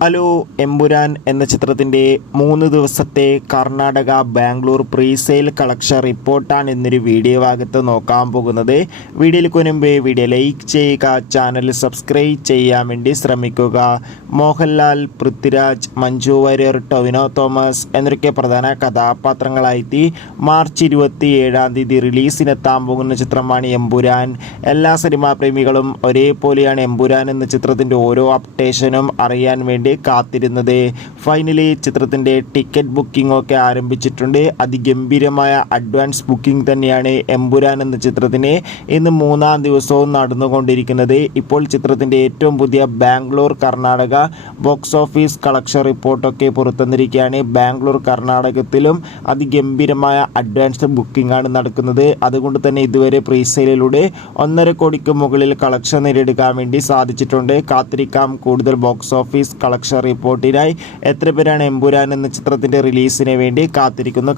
Hello Empuraan എന്ന ചിത്രത്തിൻ്റെ 3 ദിവസത്തെ Karnataka Bangalore pre sale collection റിപ്പോർട്ടാണ് ഇന്നൊരു വീഡിയോ ഭാഗത്ത് നോക്കാൻ പോകുന്നത്. വീഡിയോയിലേക്ക് മുൻപ് വീഡിയോ ലൈക്ക് ചെയ്യുക, ചാനൽ സബ്സ്ക്രൈബ് ചെയ്യാൻ വേണ്ടി ശ്രമിക്കുക. മോഹൻലാൽ, പൃഥ്വിരാജ്, മഞ്ജു വാര്യർ, ടൊവിനോ തോമസ് എന്നൊക്കെ പ്രധാന കഥാപാത്രങ്ങളായി മാർച്ച് 27 റിലീസിനെത്താൻ പോകുന്ന ചിത്രമാണ് എമ്പുരാൻ. എല്ലാ സിനിമാ പ്രേമികളും ഒരേപോലെയാണ് എമ്പുരാൻ എന്ന ചിത്രത്തിൻ്റെ ഓരോ അപ്ഡേഷനും അറിയാൻ വേണ്ടി കാത്തിരുന്നത്. ഫൈനലി ചിത്രത്തിൻ്റെ ടിക്കറ്റ് ബുക്കിംഗ് ഒക്കെ ആരംഭിച്ചിട്ടുണ്ട്. അതിഗംഭീരമായ അഡ്വാൻസ് ബുക്കിംഗ് തന്നെയാണ് എമ്പുരാൻ എന്ന ചിത്രത്തിന് ഇന്ന് 3-ാം ദിവസവും നടന്നുകൊണ്ടിരിക്കുന്നത്. ഇപ്പോൾ ചിത്രത്തിൻ്റെ ഏറ്റവും പുതിയ Bangalore Karnataka box office collection റിപ്പോർട്ടൊക്കെ പുറത്തുവന്നിരിക്കുകയാണ്. ബാംഗ്ലൂർ കർണാടകത്തിലും അതിഗംഭീരമായ അഡ്വാൻസ് ബുക്കിംഗ് ആണ് നടക്കുന്നത്. അതുകൊണ്ട് തന്നെ ഇതുവരെ പ്രീസെയിലൂടെ 1.5 കോടിക്ക് മുകളിൽ കളക്ഷൻ നേടിയെടുക്കാൻ വേണ്ടി സാധിച്ചിട്ടുണ്ട്. കാത്തിരിക്കാം കൂടുതൽ ബോക്സ് ഓഫീസ് കളക്ഷൻ റിപ്പോർട്ടിനായി. എത്ര പേരാണ് എമ്പുരാൻ എന്ന ചിത്രത്തിൻ്റെ റിലീസിന് വേണ്ടി കാത്തിരിക്കുന്നു?